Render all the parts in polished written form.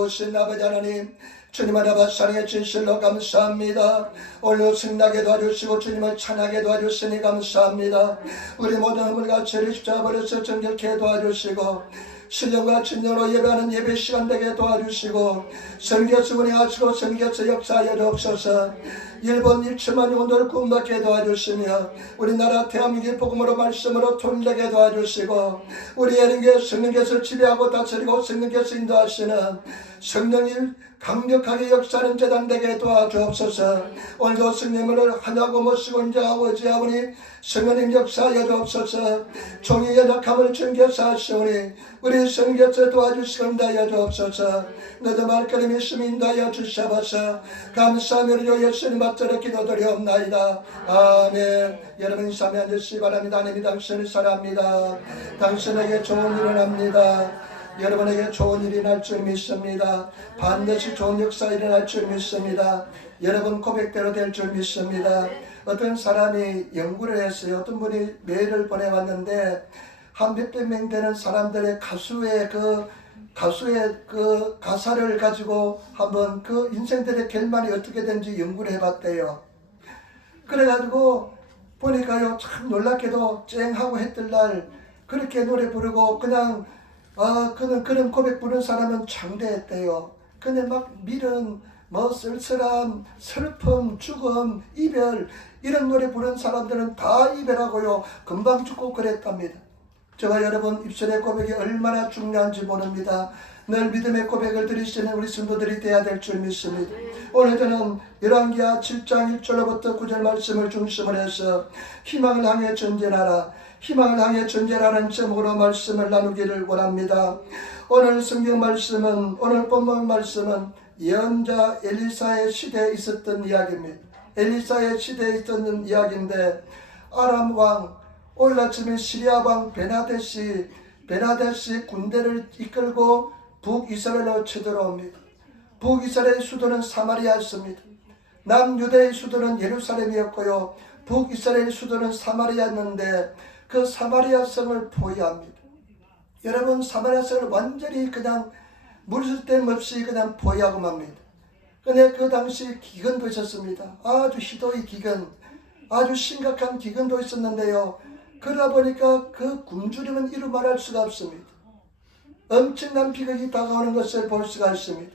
오신 아버지 하나님, 주님 하나님 사랑의 진실로 감사합니다. 오늘 승나게 도와주시고 주님을 찬하게 도와주시니 감사합니다. 우리 모든 허물과 죄를 십자버려서 정결케 도와주시고 신령과 진정으로 예배하는 예배 시간 되게 도와주시고 선교수 운행하시고 선교수 역사하여 주옵소서. 일본 1천만 영혼들 구원받게 도와주시며 우리나라 대한민국의 복음으로 말씀으로 통일되게 도와주시고 우리 예능교회 성령께서 지배하고 다스리고 성령께서 인도하시는 성령이 강력하게 역사하는 재단 되게 도와주옵소서. 오늘도 성령을 하나고 모시고 이제 아버지 아버님 성령님 역사하여 주옵소서. 종의 연약함을 즐겨서 하시오니 우리 성령께서 도와주시고 인도하여 주옵소서. 너도 말씀이 있으면 인도하여 주시옵소서. 감사하며 우리 예수님 맞들어 기도드리옵나이다. 아멘. 여러분 인사하며 앉으시기 바랍니다. 하나님이 당신을 사랑합니다. 당신에게 좋은 일을 합니다. 여러분에게 좋은 일이 날 줄 믿습니다. 반드시 좋은 역사 일어날 줄 믿습니다. 여러분 고백대로 될 줄 믿습니다. 어떤 사람이 연구를 했어요. 어떤 분이 메일을 보내왔는데 한 몇백 명 되는 사람들의 가수의 그 가사를 가지고 한번 그 인생들의 결말이 어떻게 되는지 연구를 해봤대요. 그래가지고 보니까요 참 놀랍게도 쨍하고 했던 날 그렇게 노래 부르고 그냥 그런 고백 부른 사람은 장대했대요. 근데 막 미련, 쓸쓸함, 슬픔, 죽음, 이별 이런 노래 부른 사람들은 다 이별하고요 금방 죽고 그랬답니다. 제가 여러분 입술의 고백이 얼마나 중요한지 모릅니다. 늘 믿음의 고백을 드리시는 우리 성도들이 되어야 될 줄 믿습니다. 오늘 저는 열왕기하 7장 1절로부터 9절 말씀을 중심으로 해서 희망을 향해 전진하라, 희망을 향해 전진하는 제목으로 말씀을 나누기를 원합니다. 오늘 성경 말씀은, 오늘 본문 말씀은 예언자 엘리사의 시대에 있었던 이야기입니다. 엘리사의 시대에 있었던 이야기인데 아람 왕 올라침인 시리아 왕 베나데시 군대를 이끌고 북이스라엘로 쳐들어옵니다. 북이스라엘의 수도는 사마리아였습니다. 남유대의 수도는 예루살렘이었고요. 북이스라엘의 수도는 사마리아였는데 그 사마리아 성을 포위합니다. 여러분 사마리아 성을 완전히 그냥 물쓸 없이 그냥 포위하고 맙니다. 근데 그 당시 기근도 있었습니다. 아주 희도의 기근, 아주 심각한 기근도 있었는데요. 그러다 보니까 그 굶주림은 이루 말할 수가 없습니다. 엄청난 비극이 다가오는 것을 볼 수가 있습니다.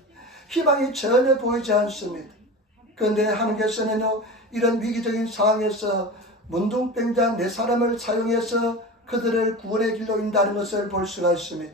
희망이 전혀 보이지 않습니다. 그런데 하나님께서는요 이런 위기적인 상황에서 문둥병자 4사람을 사용해서 그들을 구원의 길로 인도하는 것을 볼 수가 있습니다.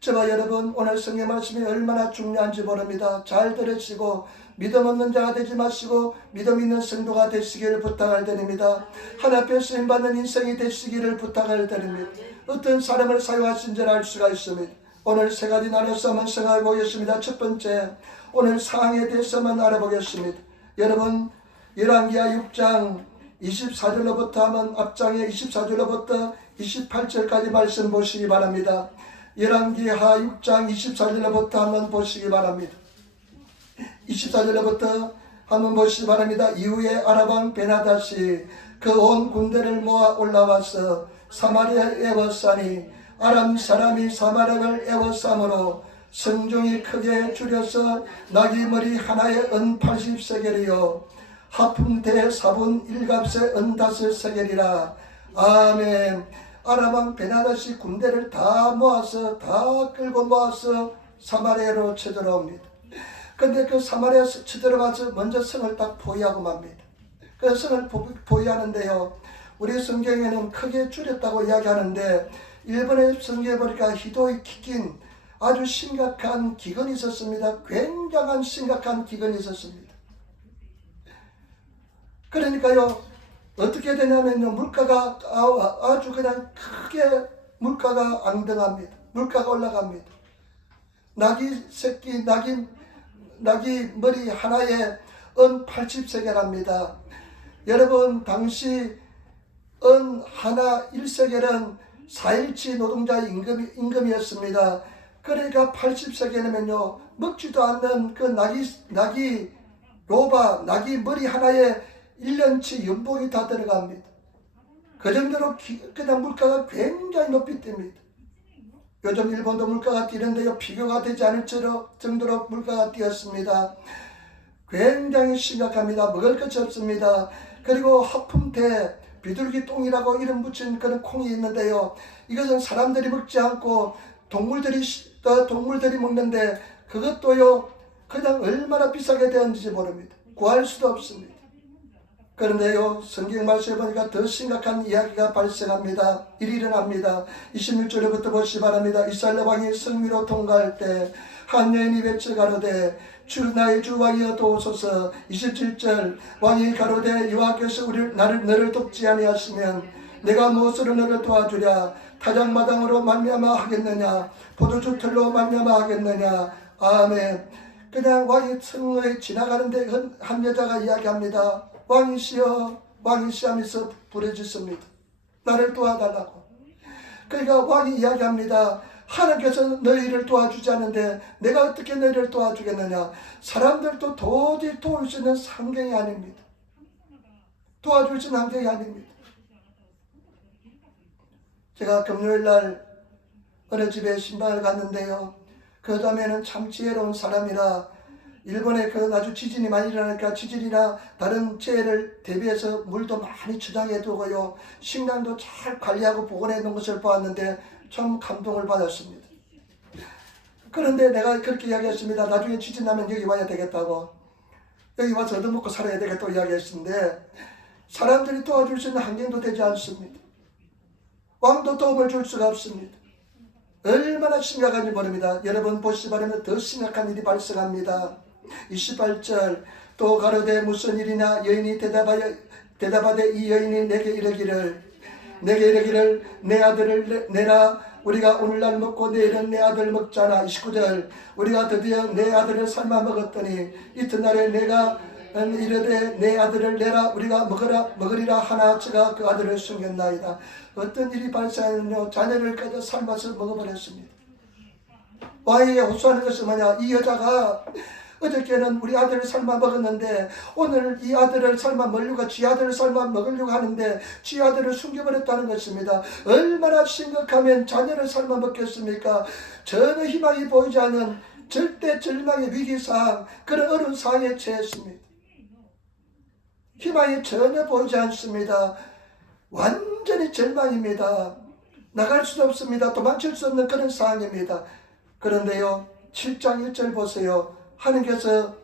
저와 여러분 오늘 성경 말씀이 얼마나 중요한지 모릅니다. 잘 들으시고 믿음 없는 자가 되지 마시고 믿음 있는 성도가 되시기를 부탁을 드립니다. 하나님 앞에 쓰임받는 인생이 되시기를 부탁을 드립니다. 어떤 사람을 사용하신 줄 알 수가 있습니다. 오늘 3가지 나눠서 한번 생각해 보겠습니다. 첫 번째, 오늘 상황에 대해서만 알아보겠습니다. 여러분 열왕기하 6장 24절로부터 하면 앞장에 24절로부터 28절까지 말씀 보시기 바랍니다. 열왕기하 6장 24절로부터 한번 보시기 바랍니다. 24절로부터 한번 보시기 바랍니다. 이후에 아람왕 베나다시 그 온 군대를 모아 올라와서 사마리아에 에워싸니 아람 사람이 사마리아를 에워싸므로 성중이 크게 줄여서 나귀 머리 하나에 은 80세겔이요 하품 대 4분 1값에 은 5세겔이라. 아멘. 아람왕 베나다시 군대를 다 모아서 다 끌고 모아서 사마리아로 쳐들어옵니다. 근데 그 사마리아 쳐들어가서 먼저 성을 딱 포위하고 맙니다. 그 성을 포위하는데요 우리 성경에는 크게 줄였다고 이야기하는데 일본의 성경에 보니까 희도의 기근, 아주 심각한 기근이 있었습니다. 굉장한 심각한 기근이 있었습니다. 그러니까요 어떻게 되냐면요 물가가 아주 그냥 크게 물가가 앙등합니다. 물가가 올라갑니다. 나귀 새끼 나귀 머리 하나에 은 80세겔합니다. 여러분 당시 은 하나 1세겔은 4일치 노동자의 임금이었습니다. 그러니까 80세겔이면요 먹지도 않는 그 나귀 머리 하나에 1년치 연봉이 다 들어갑니다. 그 정도로 그냥 물가가 굉장히 높이 뜹니다. 요즘 일본도 물가가 뛰는데요, 비교가 되지 않을 정도로 물가가 뛰었습니다. 굉장히 심각합니다. 먹을 것이 없습니다. 그리고 하품태, 비둘기 똥이라고 이름 붙인 그런 콩이 있는데요, 이것은 사람들이 먹지 않고 동물들이 먹는데, 그것도요 그냥 얼마나 비싸게 되었는지 모릅니다. 구할 수도 없습니다. 그런데요, 성경 말씀에 보니까 더 심각한 이야기가 발생합니다. 일이 일어납니다. 26절부터 보시기 바랍니다. 이스라엘 왕이 성미로 통과할 때 한 여인이 외쳐 가로되 주 나의 주 왕이여 도우소서. 27절 왕이 가로되 여호와께서 너를 돕지 아니하시면 내가 무엇으로 너를 도와주랴. 타작마당으로 말미암아 하겠느냐, 포도주 틀로 말미암아 하겠느냐. 아멘. 그냥 왕이 성에 지나가는데 한 여자가 이야기합니다. 왕이시여, 왕이시 하면서 부르짖습니다. 나를 도와달라고. 그러니까 왕이 이야기합니다. 하나님께서 너희를 도와주지 않는데 내가 어떻게 너희를 도와주겠느냐. 사람들도 도저히 도울 수 있는 환경이 아닙니다. 도와줄 수 있는 환경이 아닙니다. 제가 금요일날 어느 집에 신방을 갔는데요, 그 다음에는 참 지혜로운 사람이라 일본에 아주 지진이 많이 일어나니까 지진이나 다른 재해를 대비해서 물도 많이 저장해 두고요, 식량도 잘 관리하고 보관해 놓은 것을 보았는데 참 감동을 받았습니다. 그런데 내가 그렇게 이야기했습니다. 나중에 지진 나면 여기 와야 되겠다고, 여기 와서 얻어먹고 살아야 되겠다고 이야기했는데, 사람들이 도와줄 수 있는 환경도 되지 않습니다. 왕도 도움을 줄 수가 없습니다. 얼마나 심각한지 모릅니다. 여러분 보시기 바라면 더 심각한 일이 발생합니다. 28절 또 가로되 무슨 일이냐. 여인이 대답하되 이 여인이 내게 이르기를 내 아들을 내라. 우리가 오늘날 먹고 내일은 내 아들 먹자나. 29절 우리가 드디어 내 아들을 삶아 먹었더니 이튿날에 내가 이르되 내 아들을 내라. 우리가 먹으리라 하나 저가 그 아들을 숨겼나이다. 어떤 일이 발생하면요, 자녀를 까지 삶아서 먹어버렸습니다. 왕에게 호소하는 것은 뭐냐. 이 여자가 어저께는 우리 아들을 삶아 먹었는데 오늘 이 아들을 삶아 먹으려고, 지 아들을 삶아 먹으려고 하는데 지 아들을 숨겨버렸다는 것입니다. 얼마나 심각하면 자녀를 삶아 먹겠습니까? 전혀 희망이 보이지 않는 절대 절망의 위기상황, 그런 어려운 상황에 처했습니다. 희망이 전혀 보이지 않습니다. 완전히 절망입니다. 나갈 수도 없습니다. 도망칠 수 없는 그런 상황입니다. 그런데요, 7장 1절 보세요. 하나님께서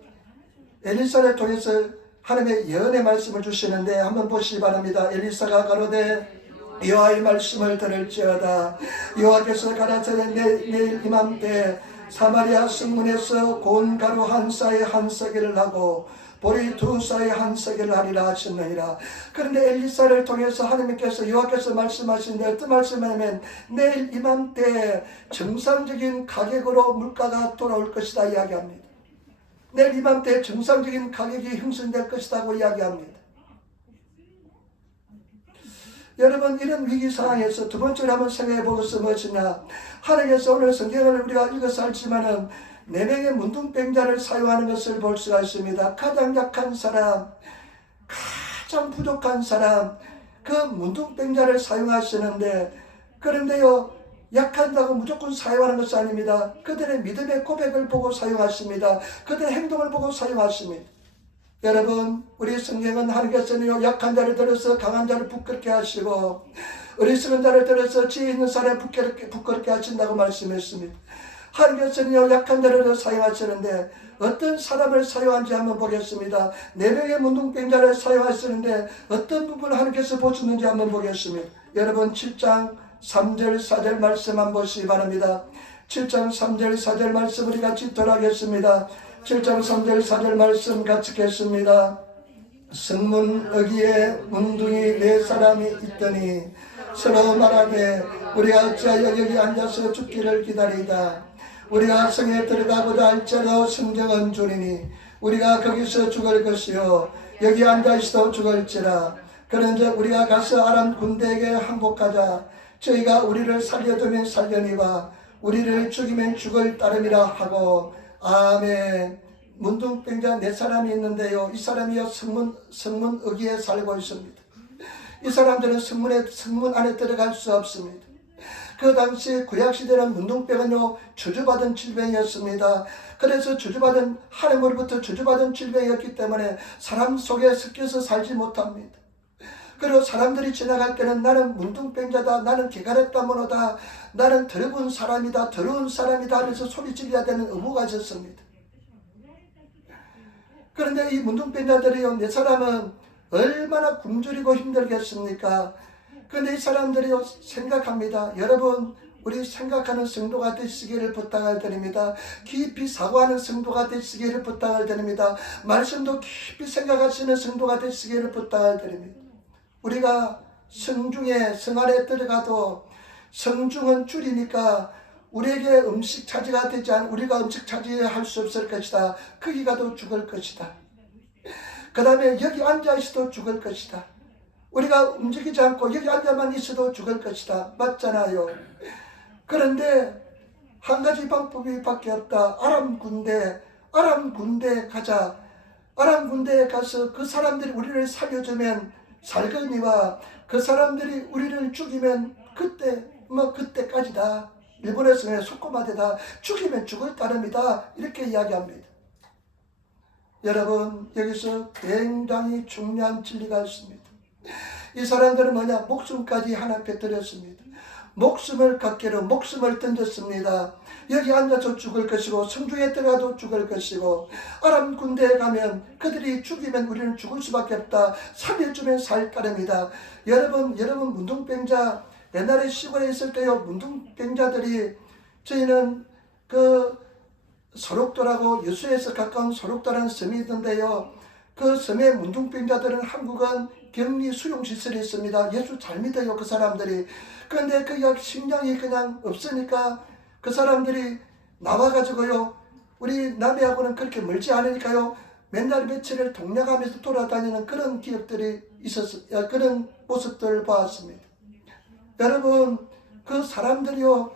엘리사를 통해서 하나님의 예언의 말씀을 주시는데 한번 보시기 바랍니다. 엘리사가 가로되 여호와의 말씀을 들을지어다. 여호와께서 가라사대 내일 이맘때 사마리아 성문에서 고운 가루 한 쌀에 한 세겔을 하고 보리 두 쌀에 한 세겔을 하리라 하셨느니라. 그런데 엘리사를 통해서 하나님께서 여호와께서 말씀하신데 어떤 말씀이냐면 내일 이맘때 정상적인 가격으로 물가가 돌아올 것이다 이야기합니다. 내일 이맘때 정상적인 가격이 형성될 것이라고 이야기합니다. 여러분, 이런 위기 상황에서 두 번째로 한번 생각해 보겠어 무엇이냐. 하나님께서 오늘 성경을 우리가 읽어서 알지만은 4명의 문둥병자를 사용하는 것을 볼 수가 있습니다. 가장 약한 사람, 가장 부족한 사람, 그 문둥병자를 사용하시는데, 그런데요, 약한다고 무조건 사용하는 것이 아닙니다. 그들의 믿음의 고백을 보고 사용하십니다. 그들의 행동을 보고 사용하십니다. 여러분, 우리 성경은 하나님께서는 약한 자를 들어서 강한 자를 부끄럽게 하시고 어리석은 자를 들어서 지혜 있는 사람을 부끄럽게 하신다고 말씀했습니다. 하나님께서는 약한 자를 사용하시는데 어떤 사람을 사용한지 한번 보겠습니다. 4명의 문둥병자를 사용하시는데 어떤 부분을 하나님께서 보셨는지 한번 보겠습니다. 여러분 7장 3절 4절 말씀 한번 보시기 바랍니다. 7장 3절 4절 말씀 우리 같이 돌아가겠습니다. 7장 3절 4절 말씀 같이 읽겠습니다. 성문 어귀에 문둥이 4사람이 있더니 서로 말하되 우리가 어찌하여 여기 앉아서 죽기를 기다리다. 우리가 성에 들어가고자 할지라도 성경은 주리니 우리가 거기서 죽을 것이요 여기 앉아있어도 죽을지라. 그런즉 우리가 가서 아람 군대에게 항복하자. 저희가 우리를 살려두면 살려니와 우리를 죽이면 죽을 따름이라 하고. 아멘. 문둥병자 4사람이 있는데요, 이 사람이요 성문 어귀에 살고 있습니다. 이 사람들은 성문 안에 들어갈 수 없습니다. 그 당시 구약시대는 문둥병은요 저주받은 질병이었습니다. 그래서 하나님으로부터 저주받은 질병이었기 때문에 사람 속에 섞여서 살지 못합니다. 그리고 사람들이 지나갈 때는 나는 문둥병자다, 나는 개가랬다 모노다, 나는 더러운 사람이다 하면서 소리 질러야 되는 의무가 있었습니다. 그런데 이 문둥병자들이요, 내 사람은 얼마나 굶주리고 힘들겠습니까? 그런데 이 사람들이요 생각합니다. 여러분, 우리 생각하는 성도가 되시기를 부탁을 드립니다. 깊이 사고하는 성도가 되시기를 부탁을 드립니다. 말씀도 깊이 생각하시는 성도가 되시기를 부탁을 드립니다. 우리가 성중에 성 안에 들어가도 성중은 줄이니까 우리에게 음식 차지가 되지 않, 우리가 음식 차지할 수 없을 것이다. 거기 가도 죽을 것이다. 그 다음에 여기 앉아 있어도 죽을 것이다. 우리가 움직이지 않고 여기 앉아만 있어도 죽을 것이다. 맞잖아요. 그런데 한 가지 방법이 밖에 없다. 아람 군대 가자. 아람 군대에 가서 그 사람들이 우리를 살려주면 살거니와 그 사람들이 우리를 죽이면 그때까지다. 일본에서는 속고마대다. 죽이면 죽을 따름이다. 이렇게 이야기합니다. 여러분, 여기서 굉장히 중요한 진리가 있습니다. 이 사람들은 뭐냐? 목숨까지 하나님께 드렸습니다. 목숨을 갖기로 목숨을 던졌습니다. 여기 앉아서 죽을 것이고 성중에 들어가도 죽을 것이고 아람 군대에 가면 그들이 죽이면 우리는 죽을 수밖에 없다. 살려주면 살 따름이다. 여러분 문둥병자, 옛날에 시골에 있을 때요, 문둥병자들이, 저희는 그 소록도라고 여수에서 가까운 소록도라는 섬이 있는데요, 그 섬의 문둥병자들은 한국은 격리 수용시설이 있습니다. 예수 잘 믿어요, 그 사람들이. 그런데 그 식량이 그냥 없으니까 그 사람들이 나와가지고요, 우리 남해하고는 그렇게 멀지 않으니까요, 맨날 며칠을 동냥하면서 돌아다니는 그런 기억들이 있었어요. 그런 모습들을 보았습니다. 여러분, 그 사람들이요,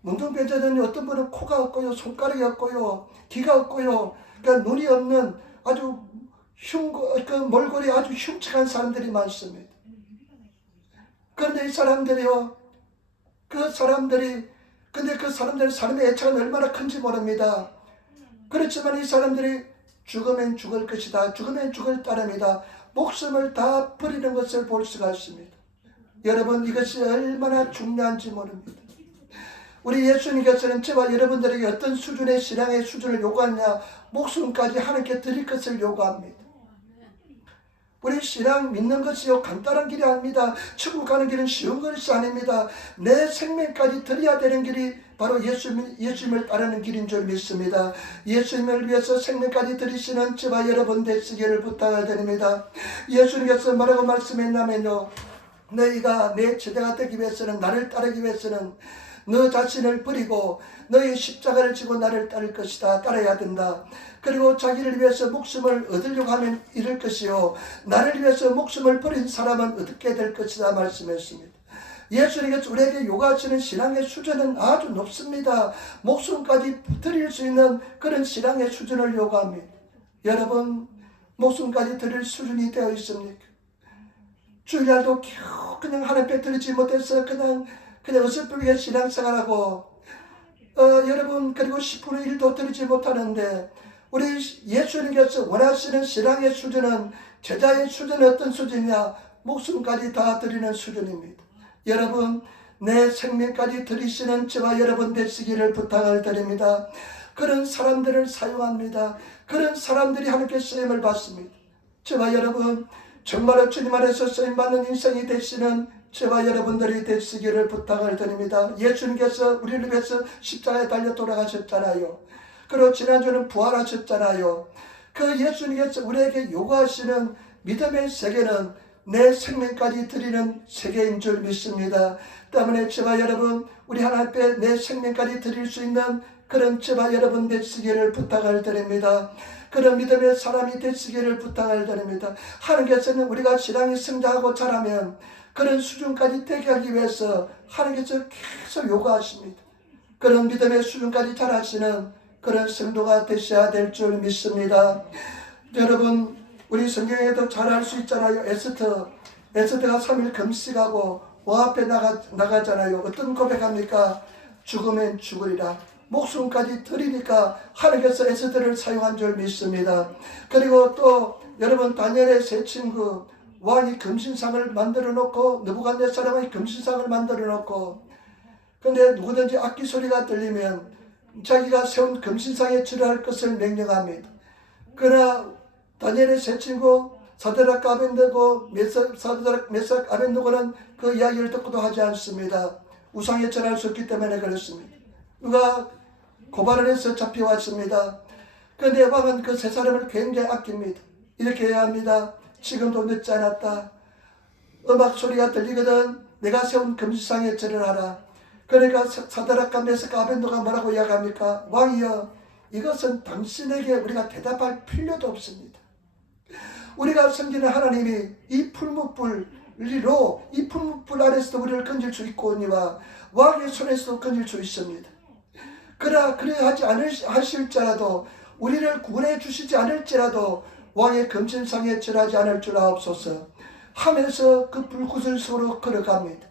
문둥병자들은 어떤 분은 코가 없고요, 손가락이 없고요, 귀가 없고요, 그러니까 눈이 없는 아주 몰골이 아주 흉측한 사람들이 많습니다. 그런데 이 사람들이요, 근데 그 사람들의 삶의 애착은 얼마나 큰지 모릅니다. 그렇지만 이 사람들이 죽으면 죽을 것이다, 죽으면 죽을 따름이다, 목숨을 다 버리는 것을 볼 수가 있습니다. 여러분, 이것이 얼마나 중요한지 모릅니다. 우리 예수님께서는 저와 여러분들에게 어떤 수준의 신앙의 수준을 요구하느냐? 목숨까지 하나님께 드릴 것을 요구합니다. 우리 신앙 믿는 것이요, 간단한 길이 아닙니다. 천국 가는 길은 쉬운 것이 아닙니다. 내 생명까지 드려야 되는 길이 바로 예수님을 따르는 길인 줄 믿습니다. 예수님을 위해서 생명까지 드리시는 저와 여러분 되시기를 부탁을 드립니다. 예수님께서 뭐라고 말씀했냐면요, 너희가 내 제자가 되기 위해서는, 나를 따르기 위해서는 너 자신을 버리고 너의 십자가를 지고 나를 따를 것이다. 따라야 된다. 그리고 자기를 위해서 목숨을 얻으려고 하면 잃을 것이요, 나를 위해서 목숨을 버린 사람은 얻게 될 것이다 말씀했습니다. 예수님께서 우리에게 요구하시는 신앙의 수준은 아주 높습니다. 목숨까지 드릴 수 있는 그런 신앙의 수준을 요구합니다. 여러분, 목숨까지 드릴 수준이 되어 있습니까? 주일날도 겨우 그냥 하나님께 드리지 못해서 그냥 어설프게 신앙생활하고, 여러분, 그리고 10분의 1도 드리지 못하는데, 우리 예수님께서 원하시는 신앙의 수준은, 제자의 수준은 어떤 수준이냐? 목숨까지 다 드리는 수준입니다. 여러분, 내 생명까지 드리시는 저와 여러분 되시기를 부탁을 드립니다. 그런 사람들을 사용합니다. 그런 사람들이 하나님께 쓰임을 받습니다. 저와 여러분, 정말로 주님 안에서 쓰임받는 인생이 되시는 저와 여러분들이 되시기를 부탁을 드립니다. 예수님께서 우리를 위해서 십자가에 달려 돌아가셨잖아요. 그리고 지난주는 부활하셨잖아요. 그 예수님께서 우리에게 요구하시는 믿음의 세계는 내 생명까지 드리는 세계인 줄 믿습니다. 때문에 저와 여러분, 우리 하나님 앞에 내 생명까지 드릴 수 있는 그런 저와 여러분 되시기를 부탁을 드립니다. 그런 믿음의 사람이 되시기를 부탁을 드립니다. 하나님께서는 우리가 신앙이 성장하고 자라면 그런 수준까지 되게 하기 위해서 하나님께서 계속 요구하십니다. 그런 믿음의 수준까지 자라시는 그런 성도가 되셔야 될 줄 믿습니다. 여러분, 우리 성경에도 잘 알 수 있잖아요. 에스더가 3일 금식하고 앞에 나가잖아요. 어떤 고백합니까? 죽으면 죽으리라. 목숨까지 드리니까 하나님께서 에스더를 사용한 줄 믿습니다. 그리고 또 여러분 다니엘의 세 친구 왕이 금신상을 만들어 놓고 느부갓네살의 금신상을 만들어 놓고 근데 누구든지 악기 소리가 들리면 자기가 세운 금신상에 절할 것을 명령합니다. 그러나 다니엘의 세 친구 사드락과 아벤느고 메삭 아벤느고는 그 이야기를 듣고도 하지 않습니다. 우상에 절할 수 없기 때문에 그렇습니다. 누가 고발을 해서 잡혀왔습니다. 그런데 왕은 그 세 사람을 굉장히 아낍니다. 이렇게 해야 합니다. 지금도 늦지 않았다. 음악 소리가 들리거든 내가 세운 금신상에 절을 하라. 그러니까 사드락과 메삭과 아벤느고가 뭐라고 이야기합니까? 왕이여, 이것은 당신에게 우리가 대답할 필요도 없습니다. 우리가 섬기는 하나님이 이 풀무불 아래서도 우리를 건질 수 있거니와 왕의 손에서도 건질 수 있습니다. 그러나 그래야 하실지라도 우리를 구원해 주시지 않을지라도 왕의 금신상에 절하지 않을 줄 아옵소서 하면서 그 불꽃을 속으로 걸어갑니다.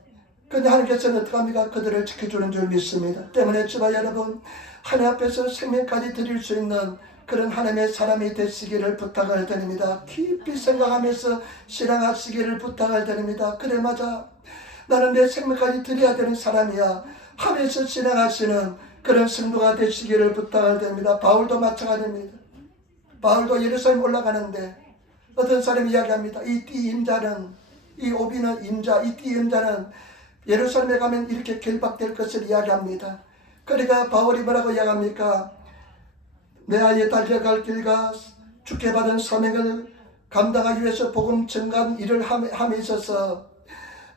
그런데 하나님께서는 어떻게 합니까? 그들을 지켜주는 줄 믿습니다. 때문에 저와 여러분 하나님 앞에서 생명까지 드릴 수 있는 그런 하나님의 사람이 되시기를 부탁을 드립니다. 깊이 생각하면서 신앙하시기를 부탁을 드립니다. 그래 맞아, 나는 내 생명까지 드려야 되는 사람이야 하면서 신앙하시는 그런 성도가 되시기를 부탁을 드립니다. 바울도 마찬가지입니다. 바울도 예루살렘 올라가는데 어떤 사람이 이야기합니다. 이 띠 임자는, 이 오비는 임자, 이 띠 임자는 예루살렘에 가면 이렇게 결박될 것을 이야기합니다. 그러니까 바울이 뭐라고 이야기합니까? 내 아이에 달려갈 길과 주께 받은 사명을 감당하기 위해서 복음 전가하는 일을 함에 있어서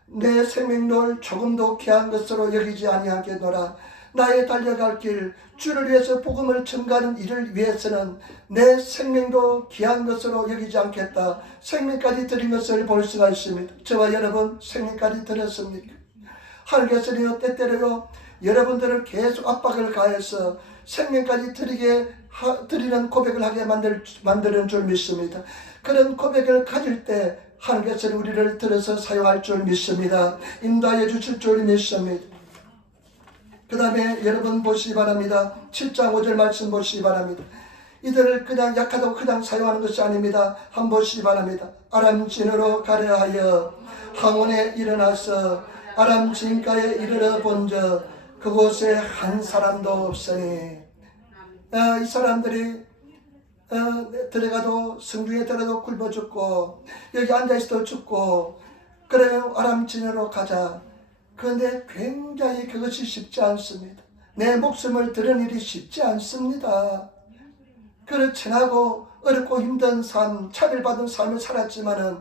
내 생명을 조금도 귀한 것으로 여기지 아니하겠노라. 나의 달려갈 길, 주를 위해서 복음을 전가하는 일을 위해서는 내 생명도 귀한 것으로 여기지 않겠다. 생명까지 드린 것을 볼 수가 있습니다. 저와 여러분 생명까지 드렸습니까? 하나님께서는 때때로요 여러분들을 계속 압박을 가해서 생명까지 드리는 고백을 하게 만드는 줄 믿습니다. 그런 고백을 가질 때 하나님께서는 우리를 들어서 사용할 줄 믿습니다. 인도하여 주실 줄 믿습니다. 그 다음에 여러분 보시기 바랍니다. 7장 5절 말씀 보시기 바랍니다. 이들을 그냥 약하다고 그냥 사용하는 것이 아닙니다. 한번 보시기 바랍니다. 아람 진으로 가려 하여 항원에 일어나서 아람 진가에 이르러 본즉 그곳에 한 사람도 없으니 이 사람들이 들어가도 성중에 들어도 굶어 죽고 여기 앉아있어도 죽고 그래 아람 진으로 가자. 그런데 굉장히 그것이 쉽지 않습니다. 내 목숨을 드는 일이 쉽지 않습니다. 그렇지나고 어렵고 힘든 삶, 차별받은 삶을 살았지만은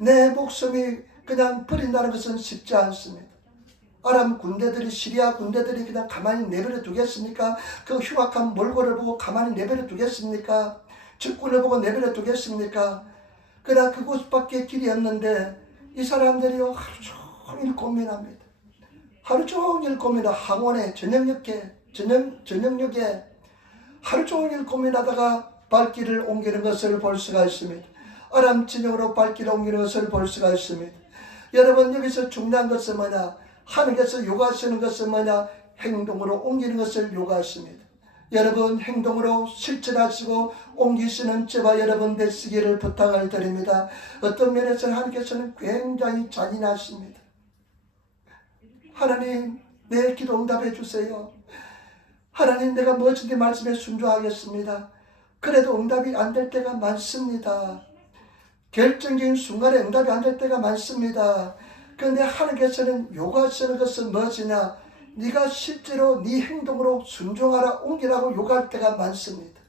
내 목숨이 그냥 버린다는 것은 쉽지 않습니다. 아람 군대들이, 시리아 군대들이 그냥 가만히 내버려 두겠습니까? 그 흉악한 몰골을 보고 가만히 내버려 두겠습니까? 적군을 보고 내버려 두겠습니까? 그러나 그곳밖에 길이 없는데 이 사람들이요 하루 종일 고민합니다. 하루 종일 고민하다 항원에 저녁녘에 하루 종일 고민하다가 발길을 옮기는 것을 볼 수가 있습니다. 아람 진영으로 발길을 옮기는 것을 볼 수가 있습니다. 여러분 여기서 중요한 것은 뭐냐? 하나님께서 요구하시는 것은 뭐냐? 행동으로 옮기는 것을 요구하십니다. 여러분 행동으로 실천하시고 옮기시는 저와 여러분 되시기를 부탁을 드립니다. 어떤 면에서 하나님께서는 굉장히 잔인하십니다. 하나님 내 기도 응답해 주세요. 하나님 내가 무엇인지 말씀에 순종하겠습니다. 그래도 응답이 안 될 때가 많습니다. 결정적인 순간에 응답이 안 될 때가 많습니다. 그런데 하나님께서는 요구하시는 것은 무엇이냐? 네가 실제로 네 행동으로 순종하라 옮기라고 요구할 때가 많습니다.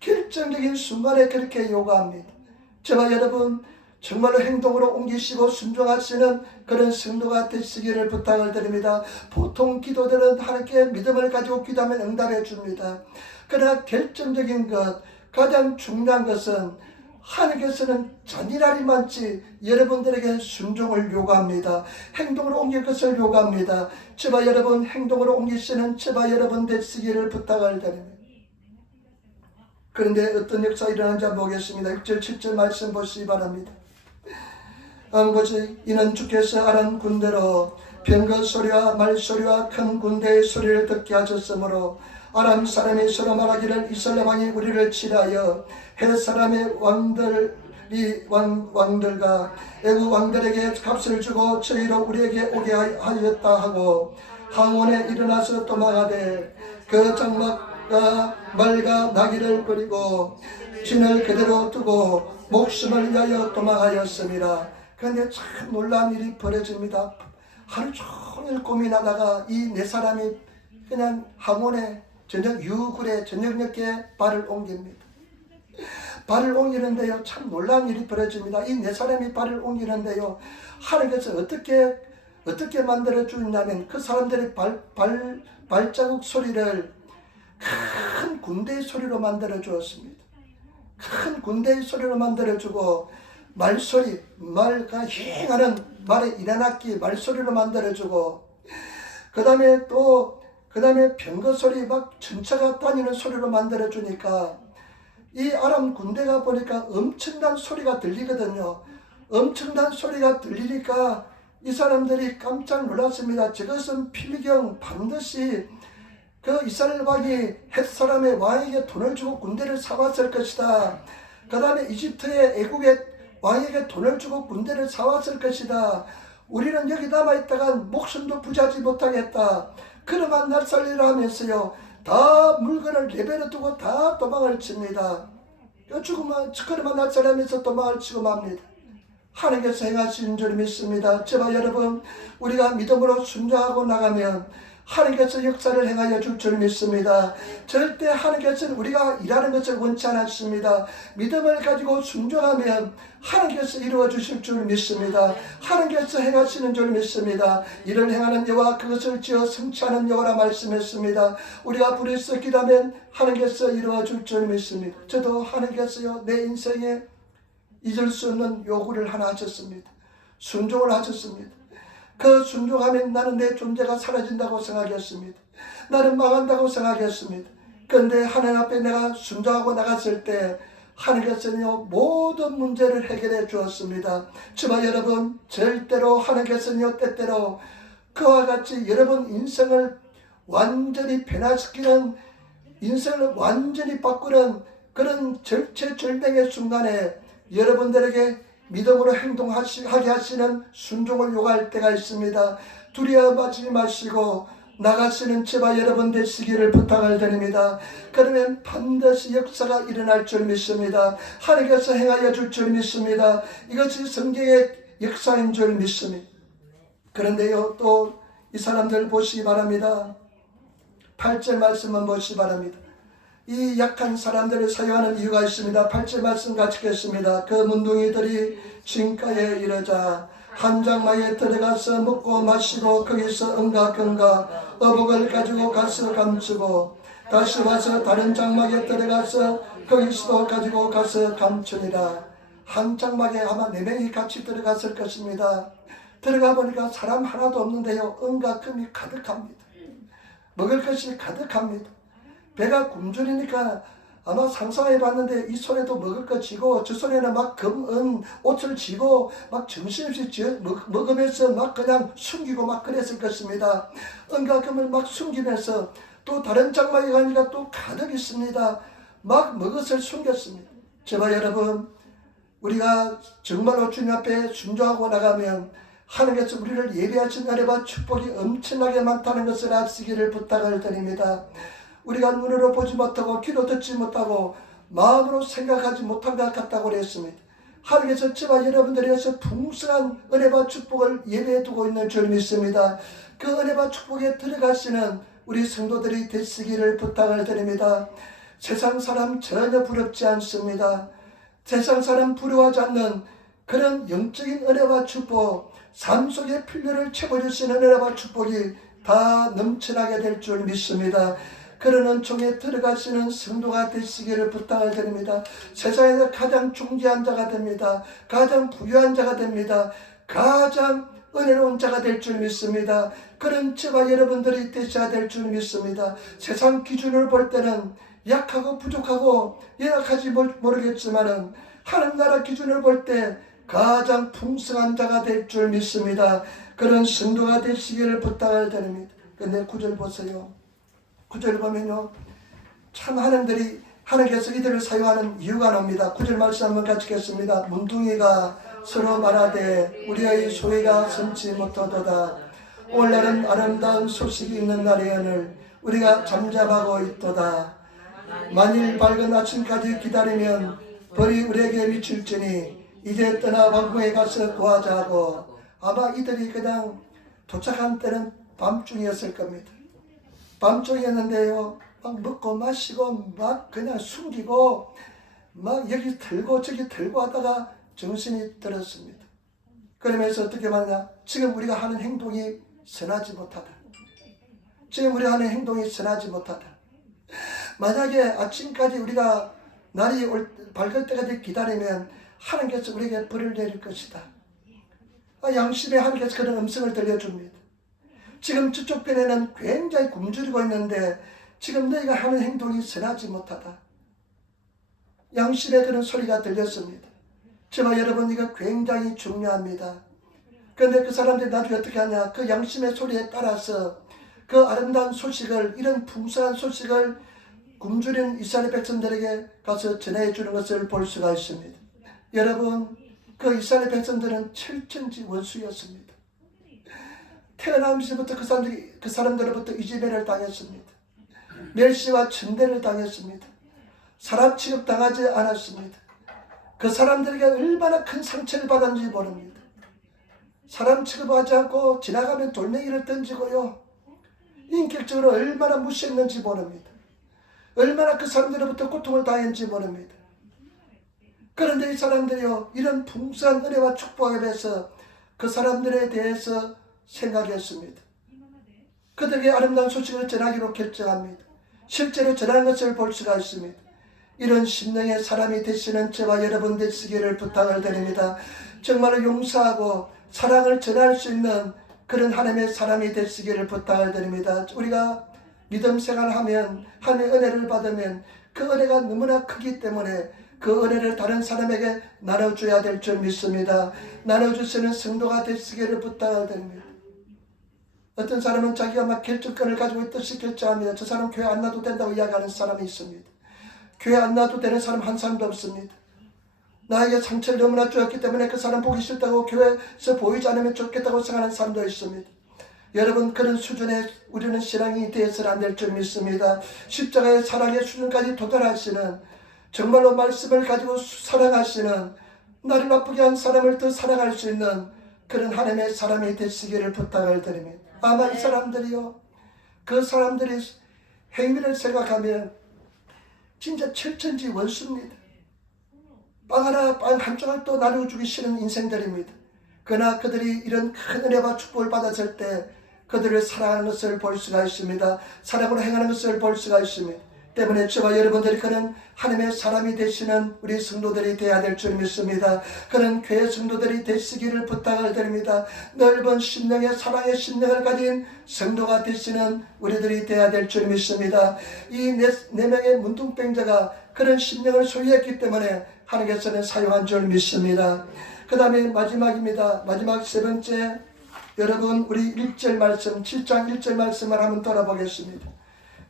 결정적인 순간에 그렇게 요구합니다. 저와 여러분 정말로 행동으로 옮기시고 순종하시는 그런 성도가 되시기를 부탁을 드립니다. 보통 기도들은 하나님께 믿음을 가지고 기도하면 응답해 줍니다. 그러나 결정적인 것, 가장 중요한 것은 하나님께서는 잔인하리 많지 여러분들에게 순종을 요구합니다. 행동으로 옮길 것을 요구합니다. 저와 여러분 행동으로 옮기시는 저와 여러분 되시기를 부탁을 드립니다. 그런데 어떤 역사 일어난지 보겠습니다. 6절 7절 말씀 보시기 바랍니다. 아버지, 이는 주께서 아람 군대로 병거 소리와 말소리와 큰 군대의 소리를 듣게 하셨으므로 아람 사람이 서로 말하기를 이스라엘 왕이 우리를 치하여 헷 사람의 왕들과 애국 왕들에게 값을 주고 저희로 우리에게 오게 하였다 하고 항원에 일어나서 도망하되 그 장막과 말과 나귀를 버리고 진을 그대로 두고 목숨을 위하여 도망하였습니다. 그런데 참 놀라운 일이 벌어집니다. 하루 종일 고민하다가 이 네 사람이 그냥 항원에 저녁 유굴에 저녁녘에 발을 옮깁니다. 발을 옮기는데요, 참 놀라운 일이 벌어집니다. 이 네 사람이 발을 옮기는데요, 하나님께서 어떻게 만들어 주냐면 그 사람들의 발자국 소리를 큰 군대의 소리로 만들어 주었습니다. 큰 군대의 소리로 만들어 주고 말소리, 말과 휑하는 말의 일어났기 말소리로 만들어 주고 그 다음에 병거 소리 막 전차가 다니는 소리로 만들어 주니까 이 아람 군대가 보니까 엄청난 소리가 들리거든요. 엄청난 소리가 들리니까 이 사람들이 깜짝 놀랐습니다. 저것은 필경 반드시 그 이스라엘 왕이 헷사람의 왕에게 돈을 주고 군대를 사왔을 것이다. 그 다음에 이집트의 애국의 왕에게 돈을 주고 군대를 사왔을 것이다. 우리는 여기 남아있다가 목숨도 부지하지 못하겠다. 그러만 날살리라 하면서요, 다 물건을 내버려 두고 다 도망을 칩니다. 그러만 날살리면서 도망을 치고 맙니다. 하나님께서 행하신 줄 믿습니다. 제발 여러분, 우리가 믿음으로 순종하고 나가면 하나님께서 역사를 행하여 줄 줄 믿습니다. 절대 하나님께서는 우리가 일하는 것을 원치 않았습니다. 믿음을 가지고 순종하면 하나님께서 이루어 주실 줄 믿습니다. 하나님께서 행하시는 줄 믿습니다. 이를 행하는 여호와 그것을 지어 성취하는 여호와라 말씀했습니다. 우리가 불에서 기도하면 하나님께서 이루어 줄 줄 믿습니다. 저도 하나님께서요, 내 인생에 잊을 수 없는 요구를 하나 하셨습니다. 순종을 하셨습니다. 그 순종하면 나는 내 존재가 사라진다고 생각했습니다. 나는 망한다고 생각했습니다. 그런데 하나님 앞에 내가 순종하고 나갔을 때 하나님께서는요, 모든 문제를 해결해 주었습니다. 주마 여러분, 절대로 하나님께서는요, 때때로 그와 같이 여러분 인생을 완전히 변화시키는, 인생을 완전히 바꾸는 그런 절체절명의 순간에 여러분들에게 믿음으로 행동하게 하시는 순종을 요구할 때가 있습니다. 두려워하지 마시고 나가시는 제발 여러분 되시기를 부탁을 드립니다. 그러면 반드시 역사가 일어날 줄 믿습니다. 하나님께서 행하여 줄 줄 믿습니다. 이것이 성경의 역사인 줄 믿습니다. 그런데요, 또 이 사람들 보시기 바랍니다. 8절 말씀만 보시기 바랍니다. 이 약한 사람들을 사용하는 이유가 있습니다. 8절 말씀 같이 읽겠습니다. 그 문둥이들이 진가에 이르자 한 장막에 들어가서 먹고 마시고 거기서 응가건가 어복을 가지고 가서 감추고 다시 와서 다른 장막에 들어가서 거기서도 가지고 가서 감추니라. 한 장막에 아마 4명이 같이 들어갔을 것입니다. 들어가 보니까 사람 하나도 없는데요, 응가금이 가득합니다. 먹을 것이 가득합니다. 배가 굶주리니까 아마 상상해 봤는데 이 손에도 먹을 거 쥐고 저 손에는 막 금, 은, 옷을 쥐고 막 정신없이 먹으면서 막 그냥 숨기고 막 그랬을 것입니다. 은과 금을 막 숨기면서 또 다른 장막에 가니까 또 가득 있습니다. 막 먹을 숨겼습니다. 제발 여러분, 우리가 정말로 주님 앞에 순종하고 나가면 하나님께서 우리를 예배하신 은혜와 축복이 엄청나게 많다는 것을 아시기를 부탁을 드립니다. 우리가 눈으로 보지 못하고 귀로 듣지 못하고 마음으로 생각하지 못한 것 같다고 그랬습니다. 하나님께서 저와 여러분들에게서 풍성한 은혜와 축복을 예배해 두고 있는 줄 믿습니다. 그 은혜와 축복에 들어가시는 우리 성도들이 되시기를 부탁을 드립니다. 세상 사람 전혀 부럽지 않습니다. 세상 사람 부러워하지 않는 그런 영적인 은혜와 축복, 삶 속의 필요를 채워주시는 은혜와 축복이 다 넘쳐나게 될 줄 믿습니다. 그런 은총에 들어가시는 성도가 되시기를 부탁을 드립니다. 세상에서 가장 존귀한 자가 됩니다. 가장 부유한 자가 됩니다. 가장 은혜로운 자가 될 줄 믿습니다. 그런 저와 여러분들이 되셔야 될 줄 믿습니다. 세상 기준을 볼 때는 약하고 부족하고 연약하지 모르겠지만은 하나님 나라 기준을 볼 때 가장 풍성한 자가 될 줄 믿습니다. 그런 성도가 되시기를 부탁을 드립니다. 근데 9절 보세요. 9절 보면요, 참 하나님께서 이들을 사용하는 이유가 나옵니다. 9절 말씀 한번 같이 읽겠습니다. 문둥이가 서로 말하되 우리의 소리가 선치 못하도다. 오늘날은 아름다운 소식이 있는 날이오늘 우리가 잠잠하고 있도다. 만일 밝은 아침까지 기다리면 벌이 우리에게 미칠지니 이제 떠나 왕궁에 가서 구하자 하고, 아마 이들이 그냥 도착한 때는 밤중이었을 겁니다. 밤중이었는데요, 막 먹고 마시고 막 그냥 숨기고 막 여기 들고 저기 들고 하다가 정신이 들었습니다. 그러면서 어떻게 말하냐, 지금 우리가 하는 행동이 선하지 못하다. 지금 우리가 하는 행동이 선하지 못하다. 만약에 아침까지 우리가 날이 밝을 때까지 기다리면 하나님께서 우리에게 벌을 내릴 것이다. 양심에 하나님께서 그런 음성을 들려줍니다. 지금 저쪽 편에는 굉장히 굶주리고 있는데 지금 너희가 하는 행동이 선하지 못하다. 양심에 그런 소리가 들렸습니다. 저와 여러분, 이거 굉장히 중요합니다. 그런데 그 사람들이 나중에 어떻게 하냐, 그 양심의 소리에 따라서 그 아름다운 소식을, 이런 풍성한 소식을 굶주린 이스라엘 백성들에게 가서 전해 주는 것을 볼 수가 있습니다. 여러분, 그 이스라엘 백성들은 철천지 원수였습니다. 태어나면서부터 그 사람들로부터 이지배를 당했습니다. 멸시와 천대를 당했습니다. 사람 취급당하지 않았습니다. 그 사람들에게 얼마나 큰 상처를 받았는지 모릅니다. 사람 취급하지 않고 지나가면 돌멩이를 던지고요, 인격적으로 얼마나 무시했는지 모릅니다. 얼마나 그 사람들로부터 고통을 당했는지 모릅니다. 그런데 이 사람들이요, 이런 풍성한 은혜와 축복에 대해서 그 사람들에 대해서 생각했습니다. 그들에게 아름다운 소식을 전하기로 결정합니다. 실제로 전하는 것을 볼 수가 있습니다. 이런 심령의 사람이 되시는 저와 여러분 되시기를 부탁을 드립니다. 정말로 용서하고 사랑을 전할 수 있는 그런 하나님의 사람이 되시기를 부탁을 드립니다. 우리가 믿음 생활하면, 하나님의 은혜를 받으면 그 은혜가 너무나 크기 때문에 그 은혜를 다른 사람에게 나눠줘야 될 줄 믿습니다. 나눠주시는 성도가 되시기를 부탁을 드립니다. 어떤 사람은 자기가 막 결정권을 가지고 있듯이 결정합니다. 저 사람 교회 안 놔도 된다고 이야기하는 사람이 있습니다. 교회 안 놔도 되는 사람 한 사람도 없습니다. 나에게 상처를 너무나 주었기 때문에 그 사람 보기 싫다고 교회에서 보이지 않으면 좋겠다고 생각하는 사람도 있습니다. 여러분, 그런 수준의 우리는 신앙이 되어서는 안 될 줄 믿습니다. 십자가의 사랑의 수준까지 도달하시는, 정말로 말씀을 가지고 사랑하시는, 나를 나쁘게 한 사람을 더 사랑할 수 있는 그런 하나님의 사람이 되시기를 부탁을 드립니다. 아마 이 사람들이요, 그 사람들이 행위를 생각하면 진짜 철천지 원수입니다. 빵 한 조각 또 나누어 주기 싫은 인생들입니다. 그러나 그들이 이런 큰 은혜와 축복을 받았을 때 그들을 사랑하는 것을 볼 수가 있습니다. 사랑으로 행하는 것을 볼 수가 있습니다. 때문에 저와 여러분들이 그런 하나님의 사람이 되시는 우리 성도들이 되어야 될 줄 믿습니다. 그런 교회 성도들이 되시기를 부탁을 드립니다. 넓은 심령의 사랑의 심령을 가진 성도가 되시는 우리들이 되어야 될 줄 믿습니다. 이 네 명의 문둥병자가 그런 심령을 소유했기 때문에 하나님께서는 사용한 줄 믿습니다. 그 다음에 마지막입니다. 마지막 세 번째, 여러분, 우리 1절 말씀, 7장 1절 말씀을 한번 돌아보겠습니다.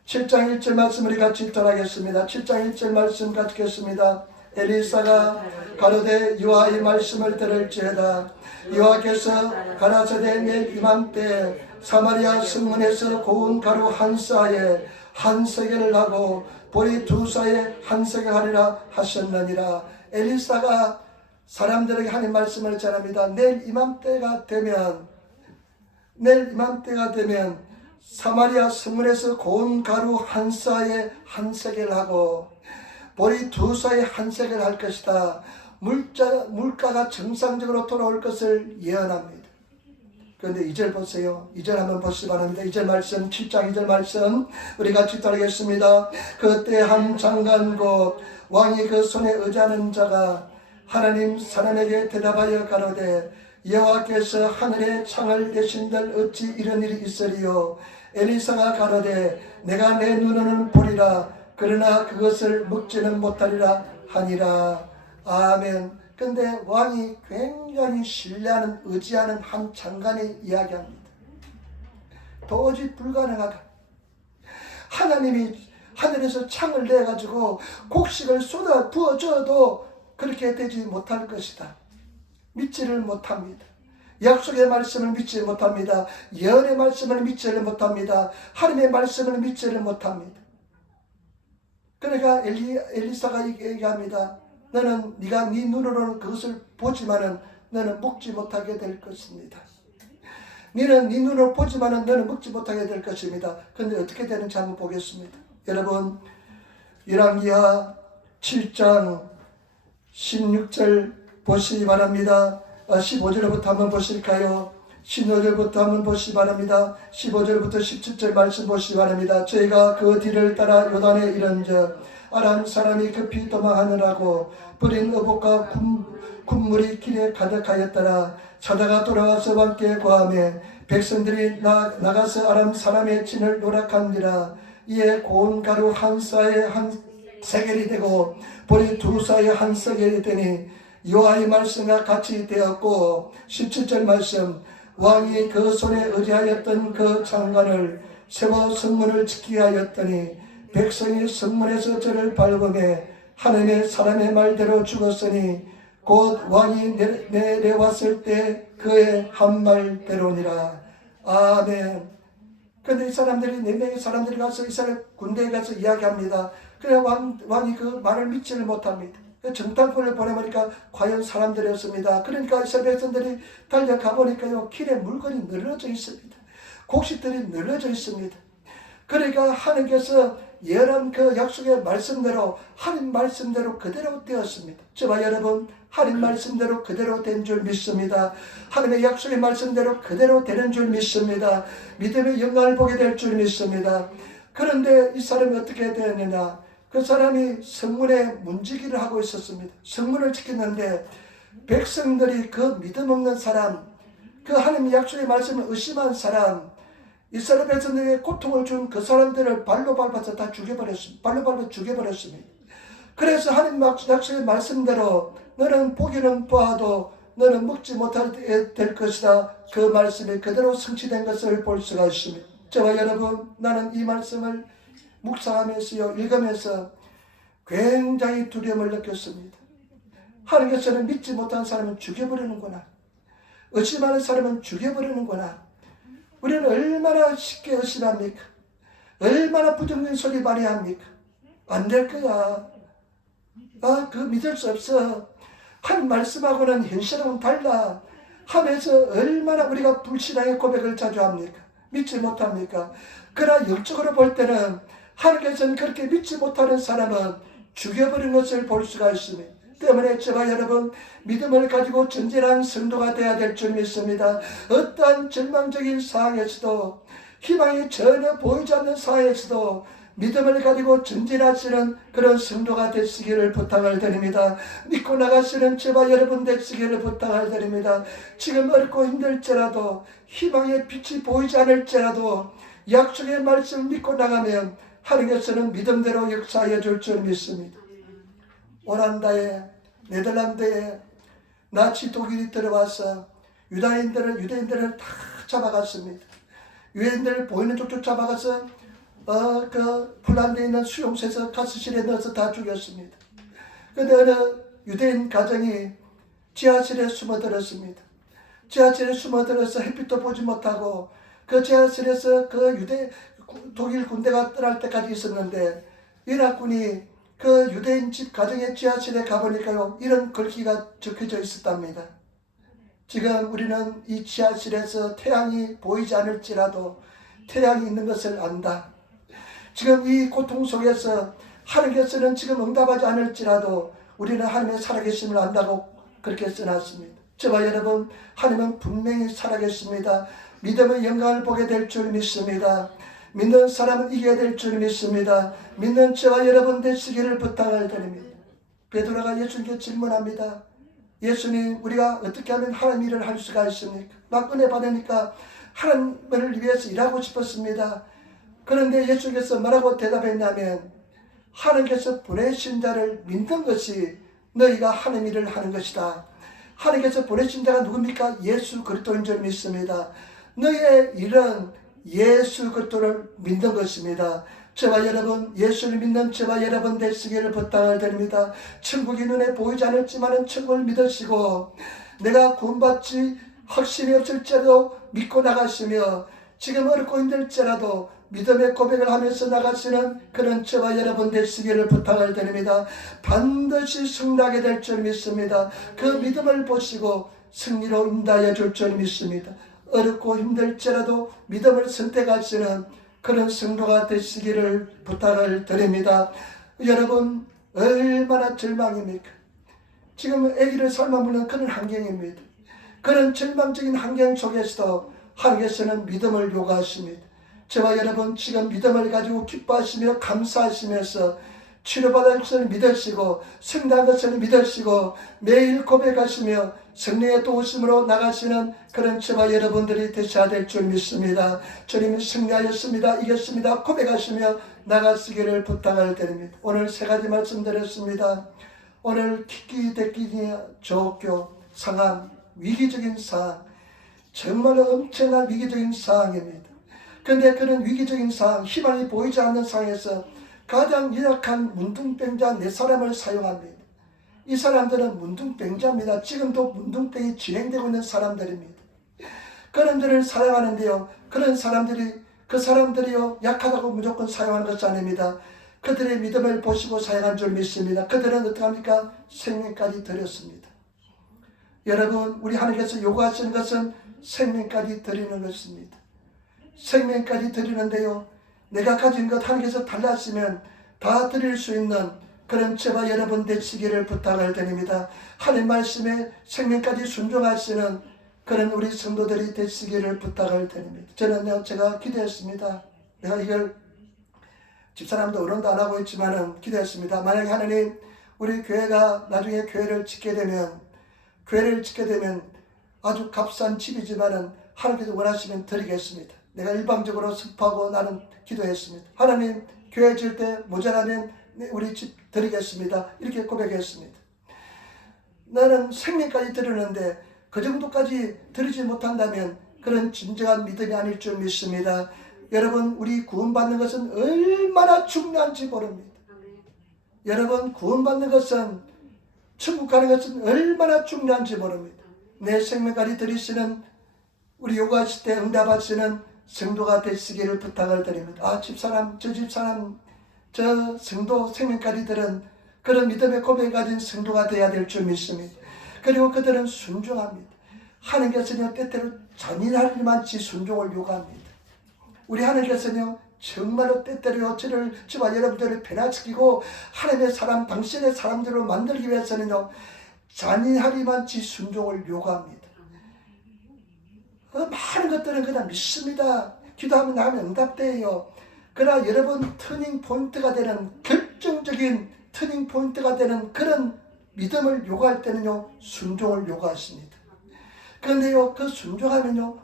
7장 1절 말씀 우리 같이 읽도록하겠습니다. 7장 1절 말씀 같이 읽겠습니다. 엘리사가 가로되 여호와의 말씀을 들을지어다. 여호와께서 가라사대 내일 이맘때 사마리아 성문에서 고운 가루 한 싸에 한 세겔을 하고 보리 두 싸에 한 세겔 하리라 하셨느니라. 엘리사가 사람들에게 하는 말씀을 전합니다. 내일 이맘때가 되면 사마리아 성문에서 고운 가루 한 싸에 한 세겔 하고 보리 두 싸에 한 세겔 할 것이다. 물가가 정상적으로 돌아올 것을 예언합니다. 그런데 2절 보세요. 2절 한번 보시기 바랍니다. 2절 말씀, 7장 2절 말씀 우리 같이 따르겠습니다. 그때 한 장관 곧 왕이 그 손에 의지하는 자가 하나님 사람에게 대답하여 가로되 여호와께서 하늘에 창을 내신들 어찌 이런 일이 있으리요. 엘리사가 가로되 내가 내 눈으로는 보리라 그러나 그것을 먹지는 못하리라 하니라. 아멘. 근데 왕이 굉장히 신뢰하는, 의지하는 한 장관이 이야기합니다. 도저히 불가능하다. 하나님이 하늘에서 창을 내가지고 곡식을 쏟아 부어줘도 그렇게 되지 못할 것이다. 믿지를 못합니다. 약속의 말씀을 믿지 못합니다. 예언의 말씀을 믿지를 못합니다. 하나님의 말씀을 믿지를 못합니다. 그러니까 엘리사가 얘기합니다. 너는 네가 네 눈으로는 그것을 보지만은 너는 먹지 못하게 될 것입니다. 너는 네 눈으로 보지만은 너는 먹지 못하게 될 것입니다. 그런데 어떻게 되는지 한번 보겠습니다. 여러분, 열왕기하 7장 16절 보시기 바랍니다. 15절부터 한번 보실까요? 15절부터 한번 보시기 바랍니다. 15절부터 17절 말씀 보시기 바랍니다. 저희가 그 뒤를 따라 요단에 이른즉 아람 사람이 급히 도망하느라고 버린 어복과 군물이 길에 가득하였더라. 사다가 돌아와서 왕께 고하매 백성들이 나가서 아람 사람의 진을 노력하니라. 이에 고운 가루 한 사에 한 세겔이 되고 보리 두 사에 한 세겔이 되니 여호와의 말씀과 같이 되었고 17절 말씀 왕이 그 손에 의지하였던 그 장관을 세워 성문을 지키게 하였더니 백성이 성문에서 저를 밟음에 하나님의 사람의 말대로 죽었으니 곧 왕이 내려왔을 때 그의 한 말대로니라. 아멘. 근데 이 사람들이 4명의 사람들이 가서 이스라엘 군대에 가서 이야기합니다. 그래 왕이 그 말을 믿지를 못합니다. 정탐꾼을 보내보니까 과연 사람들이었습니다. 그러니까 이스라엘 백성들이 달려가 보니까요, 길에 물건이 늘어져 있습니다. 곡식들이 늘어져 있습니다. 그러니까 하나님께서 예언한 그 약속의 말씀대로 하나님 말씀대로 그대로 되었습니다. 저와 여러분, 하나님 말씀대로 그대로 된 줄 믿습니다. 하나님의 약속의 말씀대로 그대로 되는 줄 믿습니다. 믿음의 영광을 보게 될 줄 믿습니다. 그런데 이 사람이 어떻게 되었느냐? 그 사람이 성문에 문지기를 하고 있었습니다. 성문을 지켰는데 백성들이 그 믿음 없는 사람, 그 하나님의 약속의 말씀을 의심한 사람, 이스라엘 백성들에게 고통을 준 그 사람들을 발로 밟아서 다 죽여버렸습니다. 발로 밟아 죽여버렸습니다. 그래서 하나님 약속의 말씀대로 너는 보기는 보아도 너는 먹지 못할 될 것이다. 그 말씀이 그대로 성취된 것을 볼 수가 있습니다. 저와 여러분, 나는 이 말씀을 묵상하면서요, 읽으면서 굉장히 두려움을 느꼈습니다. 하나님께서는 믿지 못한 사람은 죽여버리는구나. 의심하는 사람은 죽여버리는구나. 우리는 얼마나 쉽게 의심합니까? 얼마나 부정적인 소리 많이 합니까? 안 될 거야. 그거 믿을 수 없어. 하나님 말씀하고는 현실하고는 달라 하면서 얼마나 우리가 불신앙의 고백을 자주 합니까? 믿지 못합니까? 그러나 영적으로 볼 때는 하나님께서는 그렇게 믿지 못하는 사람은 죽여버린 것을 볼 수가 있습니다. 때문에 저와 여러분, 믿음을 가지고 전진한 성도가 되어야 될 줄 믿습니다. 어떠한 절망적인 상황에서도, 희망이 전혀 보이지 않는 상황에서도 믿음을 가지고 전진하시는 그런 성도가 되시기를 부탁을 드립니다. 믿고 나가시는 저와 여러분 되시기를 부탁을 드립니다. 지금 어렵고 힘들지라도, 희망의 빛이 보이지 않을지라도 약속의 말씀을 믿고 나가면 하나님께서는 믿음대로 역사하여 줄 줄 믿습니다. 오란다에, 네덜란드에 나치 독일이 들어와서 유대인들을 다 잡아갔습니다. 유대인들을 보이는 쪽쪽 잡아가서 그 폴란드에 있는 수용소에서 가스실에 넣어서 다 죽였습니다. 그런데 어느 유대인 가정이 지하실에 숨어들었습니다. 지하실에 숨어들어서 햇빛도 보지 못하고 그 지하실에서 그 독일 군대가 떠날 때까지 있었는데, 연합군이 그 유대인 집 가정의 지하실에 가보니까요, 이런 글귀가 적혀져 있었답니다. 지금 우리는 이 지하실에서 태양이 보이지 않을지라도 태양이 있는 것을 안다. 지금 이 고통 속에서 하나님께서는 지금 응답하지 않을지라도 우리는 하나님의 살아계심을 안다고 그렇게 써놨습니다. 저와 여러분, 하나님은 분명히 살아계십니다. 믿음의 영광을 보게 될 줄 믿습니다. 믿는 사람은 이겨야 될 줄 믿습니다. 믿는 저와 여러분 되시기를 부탁을 드립니다. 베드로가 예수님께 질문합니다. 예수님, 우리가 어떻게 하면 하나님 일을 할 수가 있습니까? 막 은혜 받으니까 하나님을 위해서 일하고 싶었습니다. 그런데 예수께서 뭐라고 대답했냐면, 하나님께서 보내신 자를 믿는 것이 너희가 하나님 일을 하는 것이다. 하나님께서 보내신 자가 누굽니까? 예수 그리스도인 줄 믿습니다. 너희의 일은 예수 그리스도를 믿는 것입니다. 저와 여러분, 예수를 믿는 저와 여러분 되시기를 부탁을 드립니다. 천국이 눈에 보이지 않을지만 천국을 믿으시고 내가 구원받지 확신이 없을지라도 믿고 나가시며 지금 어렵고 힘들지라도 믿음의 고백을 하면서 나가시는 그런 저와 여러분 되시기를 부탁을 드립니다. 반드시 승리하게 될 줄 믿습니다. 그 믿음을 보시고 승리로 인도하여 줄 줄 믿습니다. 어렵고 힘들지라도 믿음을 선택하시는 그런 성도가 되시기를 부탁을 드립니다. 여러분, 얼마나 절망입니까? 지금 아기를 삶아먹는 그런 환경입니다. 그런 절망적인 환경 속에서도 하나님께서는 믿음을 요구하십니다. 저와 여러분, 지금 믿음을 가지고 기뻐하시며 감사하시면서 치료받을 것을 믿으시고 승리한 것을 믿으시고 매일 고백하시며 성령의 도우심으로 나가시는 그런 저와 여러분들이 되셔야 될 줄 믿습니다. 주님이 승리하였습니다. 이겼습니다. 고백하시며 나가시기를 부탁을 드립니다. 오늘 세 가지 말씀드렸습니다. 오늘 기기대기니 조교 상황, 위기적인 상황, 정말로 엄청난 위기적인 상황입니다. 그런데 그런 위기적인 상황, 희망이 보이지 않는 상황에서 가장 연약한 문둥병자 4사람을 사용합니다. 이 사람들은 문둥병자입니다. 지금도 문둥병이 진행되고 있는 사람들입니다. 그런들을 사용하는데요, 그런 사람들이 그 사람들이요 약하다고 무조건 사용하는 것이 아닙니다. 그들의 믿음을 보시고 사용한 줄 믿습니다. 그들은 어떻게 합니까? 생명까지 드렸습니다. 여러분, 우리 하나님께서 요구하시는 것은 생명까지 드리는 것입니다. 생명까지 드리는데요, 내가 가진 것 하나님께서 달라시면 다 드릴 수 있는 그런 저와 여러분 되시기를 부탁을 드립니다. 하나님 말씀에 생명까지 순종하시는 그런 우리 성도들이 되시기를 부탁을 드립니다. 저는 제가 기도했습니다. 내가 이걸 집사람도 의논도 안 하고 있지만은 기도했습니다. 만약에 하나님 우리 교회가 나중에 교회를 짓게 되면 아주 값싼 집이지만은 하나님께서 원하시면 드리겠습니다. 내가 일방적으로 습하고 나는 기도했습니다. 하나님 교회 질 때 모자라면 우리 집 드리겠습니다. 이렇게 고백했습니다. 나는 생명까지 드리는데 그 정도까지 드리지 못한다면 그런 진정한 믿음이 아닐 줄 믿습니다. 여러분, 우리 구원받는 것은 얼마나 중요한지 모릅니다. 여러분, 구원받는 것은, 천국 가는 것은 얼마나 중요한지 모릅니다. 내 생명까지 드리시는, 우리 요구하실 때 응답하시는 성도가 되시기를 부탁을 드립니다. 집사람, 저 성도 생명까지 들은 그런 믿음의 고백을 가진 성도가 되어야 될 줄 믿습니다. 그리고 그들은 순종합니다. 하나님께서는 때때로 잔인하리만치 순종을 요구합니다. 우리 하나님께서는 정말로 때때로 저와 여러분들을 변화시키고 하나님의 사람, 당신의 사람들로 만들기 위해서는요, 잔인하리만치 순종을 요구합니다. 많은 것들은 그냥 믿습니다. 기도하면 나가면 응답돼요. 그러나 여러분, 터닝 포인트가 되는, 결정적인 터닝 포인트가 되는 그런 믿음을 요구할 때는요, 순종을 요구하십니다. 그런데요, 그 순종하면요,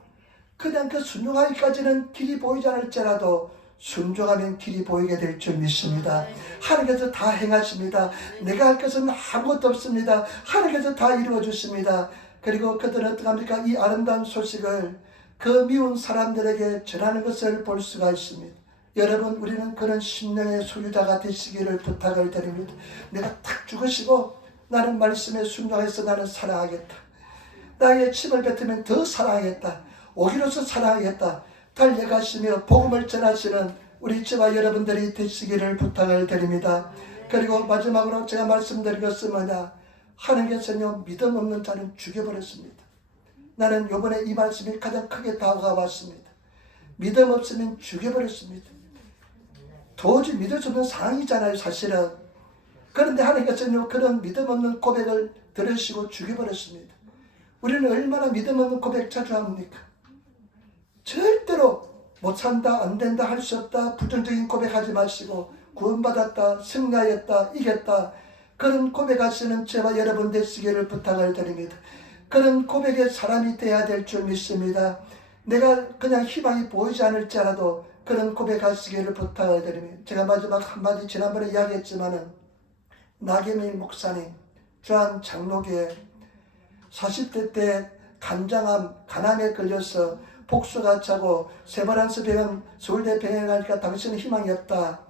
그냥 그 순종하기까지는 길이 보이지 않을지라도 순종하면 길이 보이게 될 줄 믿습니다. 하나님께서 다 행하십니다. 내가 할 것은 아무것도 없습니다. 하나님께서 다 이루어 주십니다. 그리고 그들은 어떻게 합니까? 이 아름다운 소식을 그 미운 사람들에게 전하는 것을 볼 수가 있습니다. 여러분, 우리는 그런 심령의 소유자가 되시기를 부탁을 드립니다. 내가 탁 죽으시고 나는 말씀에 순종해서 나는 사랑하겠다. 나의 침을 뱉으면 더 사랑하겠다. 오기로서 사랑하겠다. 달려가시며 복음을 전하시는 우리 저와 여러분들이 되시기를 부탁을 드립니다. 그리고 마지막으로 제가 말씀드린 것은 뭐냐? 하나님께서는 믿음 없는 자는 죽여버렸습니다. 나는 이번에 이 말씀이 가장 크게 다가와 왔습니다. 믿음 없으면 죽여버렸습니다. 도저히 믿을 수 없는 상황이잖아요, 사실은. 그런데 하나님께서는 그런 믿음 없는 고백을 들으시고 죽여버렸습니다. 우리는 얼마나 믿음 없는 고백 자주 합니까? 절대로 못 산다, 안 된다, 할 수 없다, 부정적인 고백하지 마시고 구원받았다, 승리하였다, 이겼다, 그런 고백하시는 저와 여러분 되시기를 부탁을 드립니다. 그런 고백의 사람이 되어야 될 줄 믿습니다. 내가 그냥 희망이 보이지 않을지라도 그런 고백하시기를 부탁을 드립니다. 제가 마지막 한마디 지난번에 이야기했지만은 나경민 목사님, 주한 장로교에 40대 때 간암에 걸려서 복수가 차고 세브란스 병원 서울대 병원에 가니까 당신은 희망이 없다.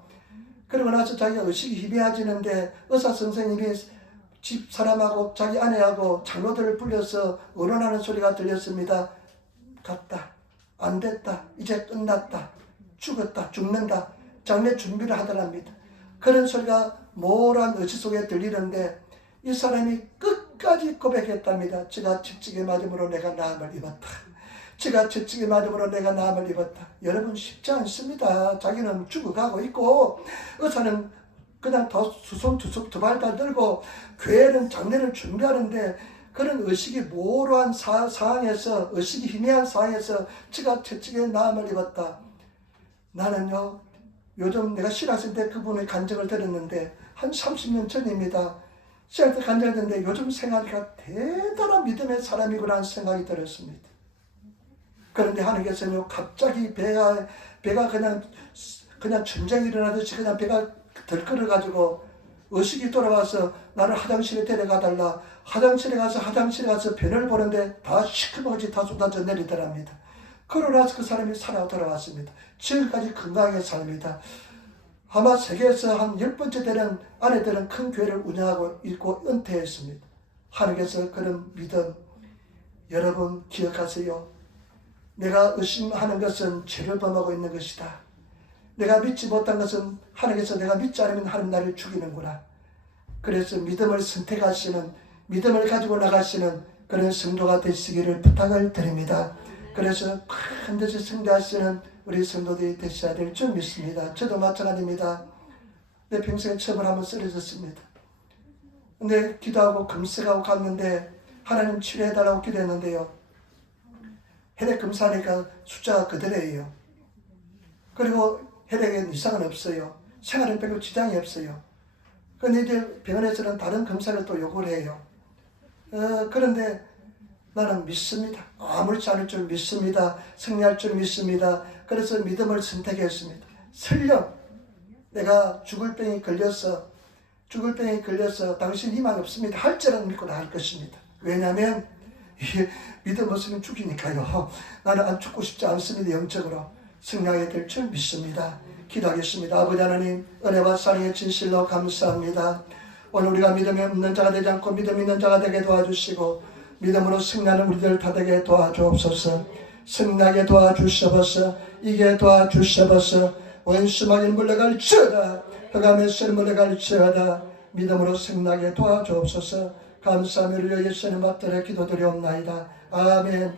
그러고 나서 자기가 의식이 희미해지는데 의사 선생님이 집 사람하고 자기 아내하고 장로들을 불려서 의논하는 소리가 들렸습니다. 갔다. 안 됐다. 이제 끝났다. 죽었다. 죽는다. 장례 준비를 하더랍니다. 그런 소리가 모호한 의식 속에 들리는데 이 사람이 끝까지 고백했답니다. 제가 채찍에 맞음으로 내가 나음을 입었다. 제가 채찍에 맞음으로 내가 나음을 입었다. 여러분 쉽지 않습니다. 자기는 죽어가고 있고 의사는 그냥 두 발 다 들고 교회는 장례를 준비하는데 그런 의식이 모호한 상황에서 의식이 희미한 상황에서 제가 채찍에 나음을 입었다. 나는요 요즘 내가 신학생 때 그분의 간증을 들었는데 한 30년 전입니다. 신학생 때 간증을 듣는데 요즘 생각하니까 대단한 믿음의 사람이구나 하는 생각이 들었습니다. 그런데 하나님께서는 갑자기 배가 그냥 전쟁이 일어나듯이 그냥 배가 들끓어가지고 의식이 돌아와서 나를 화장실에 데려가달라. 화장실에 가서 변을 보는데 다 시커멓게 다 쏟아져 내리더랍니다. 그러고 나서 그 사람이 살아 돌아왔습니다. 지금까지 건강하게 삽니다. 아마 세계에서 한 10번째 되는 아내들은 큰 교회를 운영하고 있고 은퇴했습니다. 하나님께서 그런 믿음 여러분 기억하세요. 내가 의심하는 것은 죄를 범하고 있는 것이다. 내가 믿지 못한 것은 하나님께서 내가 믿지 않으면 하나님 나를 죽이는구나. 그래서 믿음을 선택하시는 믿음을 가지고 나가시는 그런 성도가 되시기를 부탁을 드립니다. 그래서 반드시 승리하시는 우리 성도들이 되셔야 될 줄 믿습니다. 저도 마찬가지입니다. 내 평생에 처음으로 한번 쓰러졌습니다. 근데 기도하고 금식하고 갔는데 하나님 치료해달라고 기도했는데요. 혈액 검사하니까 숫자가 그대로예요. 그리고 혈액에 이상은 없어요. 생활은 별로 지장이 없어요. 그런데 이제 병원에서는 다른 검사를 또 요구를 해요. 그런데 나는 믿습니다. 아무렇지 않을 줄 믿습니다. 승리할 줄 믿습니다. 그래서 믿음을 선택했습니다. 설령 내가 죽을 병에 걸려서 당신 희망 없습니다. 할지라도 믿고 나갈 것입니다. 왜냐하면 믿음 없으면 죽이니까요. 나는 안 죽고 싶지 않습니다. 영적으로 승리하게 될 줄 믿습니다. 기도하겠습니다. 아버지 하나님 은혜와 사랑의 진실로 감사합니다. 오늘 우리가 믿음이 없는 자가 되지 않고 믿음 있는 자가 되게 도와주시고 믿음으로 승리하는 우리들 다 되게 도와주옵소서. 승리하게 도와주시옵소서. 이게 도와주시옵소서. 원수마귀는 물러갈지어다. 흑암의 씨는 물러갈지어다. 믿음으로 승리하게 도와주옵소서. 감사하며 예수님 앞들에 기도드리옵나이다. 아멘.